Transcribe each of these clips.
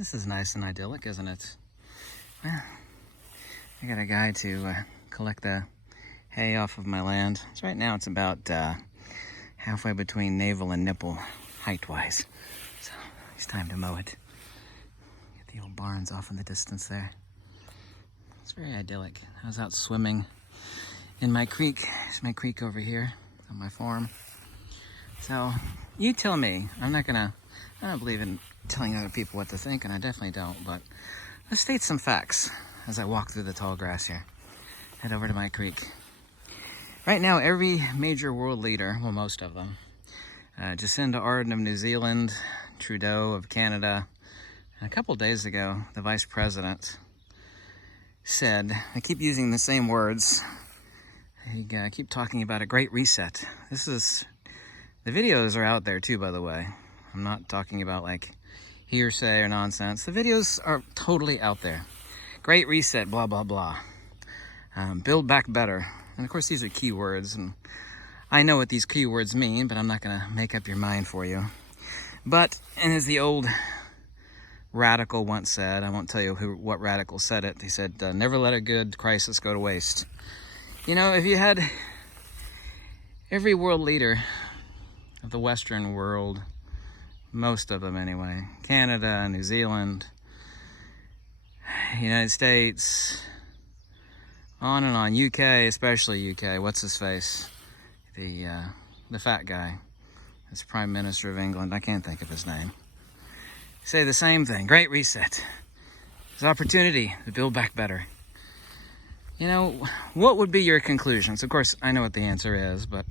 This is nice and idyllic, isn't it? Well, I got a guy to collect the hay off of my land. So right now it's about halfway between navel and nipple height-wise. So it's time to mow it. Get the old barns off in the distance there. It's very idyllic. I was out swimming in my creek. There's my creek over here on my farm. So you tell me. I don't believe in telling other people what to think, and I definitely don't, but let's state some facts as I walk through the tall grass here. Head over to my creek. Right now, every major world leader, well, most of them, Jacinda Ardern of New Zealand, Trudeau of Canada, and a couple days ago, the vice president said, I keep using the same words, I keep talking about a great reset. The videos are out there too, by the way. I'm not talking about like hearsay or nonsense. The videos are totally out there. Great reset, blah, blah, blah. Build back better. And of course, these are keywords, and I know what these keywords mean, but I'm not gonna make up your mind for you. But, and as the old radical once said, I won't tell you what radical said it. He said, never let a good crisis go to waste. You know, if you had every world leader of the Western world, most of them anyway, Canada, New Zealand, United States, on and on, UK, especially UK, what's his face? The fat guy, that's Prime Minister of England, I can't think of his name. Say the same thing, great reset. There's opportunity to build back better. You know, what would be your conclusions? Of course, I know what the answer is, but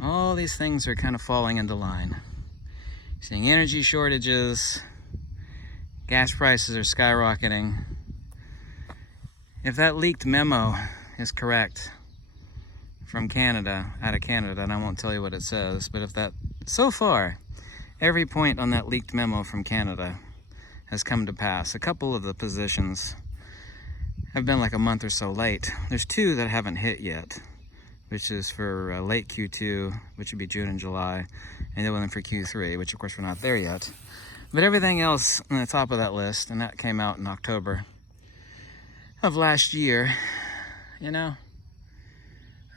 all these things are kind of falling into line. Seeing energy shortages, gas prices are skyrocketing. If that leaked memo is correct from Canada, out of Canada, and I won't tell you what it says, but if that, so far, every point on that leaked memo from Canada has come to pass. A couple of the positions have been like a month or so late. There's two that haven't hit yet, which is for late Q2, which would be June and July, and the other one for Q3, which of course we're not there yet. But everything else on the top of that list, and that came out in October of last year, you know,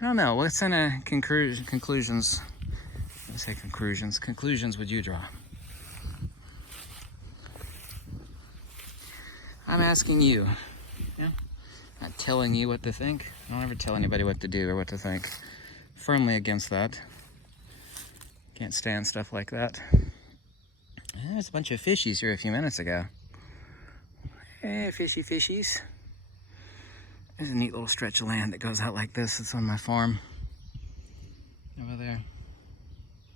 I don't know, what kind of conclusions would you draw? I'm asking you, yeah? Not telling you what to think. I don't ever tell anybody what to do or what to think. Firmly against that. Can't stand stuff like that. There's a bunch of fishies here a few minutes ago. Hey, fishies. There's a neat little stretch of land that goes out like this. It's on my farm. Over there.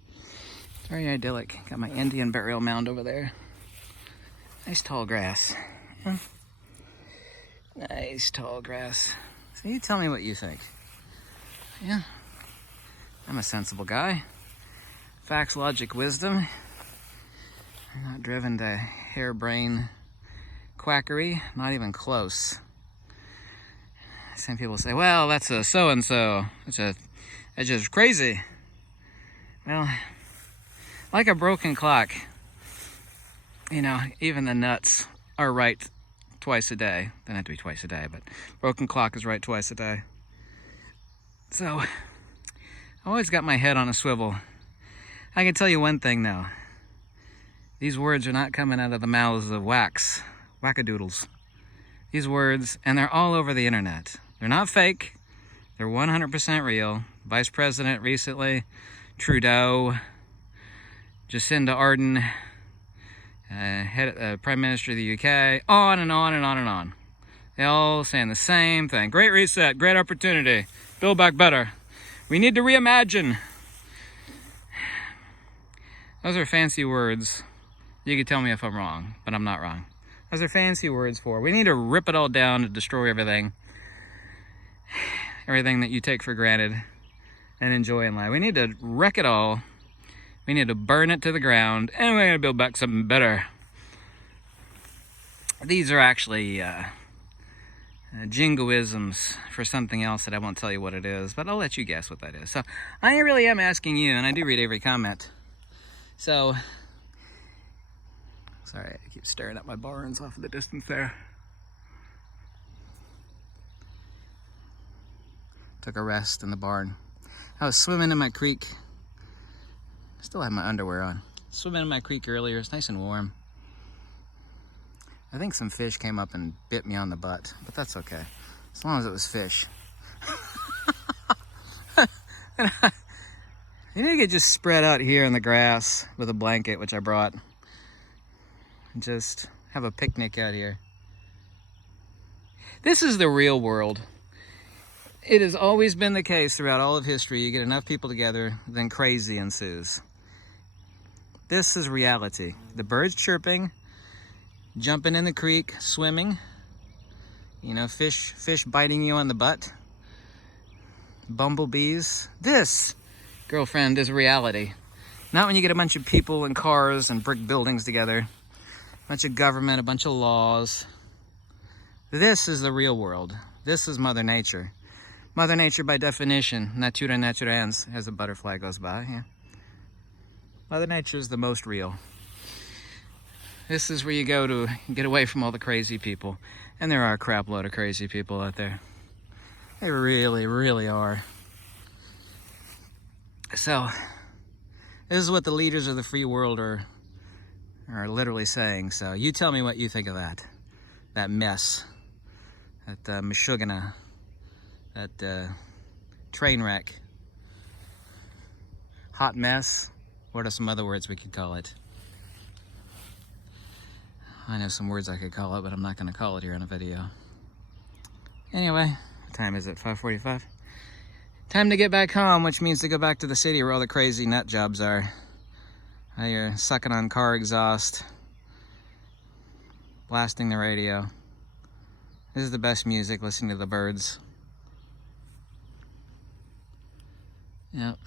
It's very idyllic. Got my Indian burial mound over there. Nice tall grass. Huh? Nice tall grass. So you tell me what you think. Yeah. I'm a sensible guy. Facts, logic, wisdom. I'm not driven to harebrained quackery. Not even close. Some people say, well, that's a so-and-so. That's just crazy. Well, like a broken clock, you know, even the nuts are right twice a day. They don't have to be twice a day, but broken clock is right twice a day. So, I always got my head on a swivel. I can tell you one thing though. These words are not coming out of the mouths of wackadoodles. These words, and they're all over the internet. They're not fake. They're 100% real. Vice President recently, Trudeau, Jacinda Ardern, Prime Minister of the UK, on and on and on and on. They all saying the same thing. Great reset, great opportunity, build back better. We need to reimagine. Those are fancy words. You can tell me if I'm wrong, but I'm not wrong. Those are fancy words for, we need to rip it all down and destroy everything. Everything that you take for granted and enjoy in life. We need to wreck it all. We need to burn it to the ground, and we're going to build back something better. These are actually jingoisms for something else that I won't tell you what it is, but I'll let you guess what that is. So I really am asking you, and I do read every comment. So Sorry, I keep staring at my barns off in the distance there. Took a rest in the barn. I was swimming in my creek. Still have my underwear on. Swimming in my creek earlier. It's nice and warm. I think some fish came up and bit me on the butt, but that's okay. As long as it was fish. You could just spread out here in the grass with a blanket, which I brought. And just have a picnic out here. This is the real world. It has always been the case throughout all of history. You get enough people together, then crazy ensues. This is reality. The birds chirping, jumping in the creek, swimming. You know, fish biting you on the butt. Bumblebees. This, girlfriend, is reality. Not when you get a bunch of people and cars and brick buildings together. A bunch of government, a bunch of laws. This is the real world. This is Mother Nature. Mother Nature, by definition, natura naturans, as a butterfly goes by. Yeah. Mother Nature is the most real. This is where you go to get away from all the crazy people. And there are a crap load of crazy people out there. They really, really are. So, this is what the leaders of the free world are literally saying. So, you tell me what you think of that. That mess. That mashugana. That train wreck. Hot mess. What are some other words we could call it? I know some words I could call it, but I'm not going to call it here in a video. Anyway, what time is it? 5:45? Time to get back home, which means to go back to the city where all the crazy nut jobs are. You're sucking on car exhaust, blasting the radio. This is the best music, listening to the birds. Yep.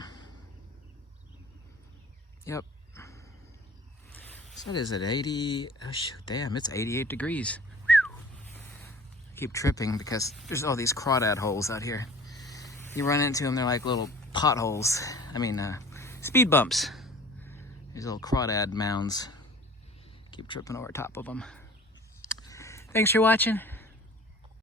Yep. So what is it, 80? Oh shoot, damn, it's 88 degrees. Whew. I keep tripping because there's all these crawdad holes out here. You run into them, they're like little potholes. I mean, speed bumps. These little crawdad mounds. Keep tripping over top of them. Thanks for watching.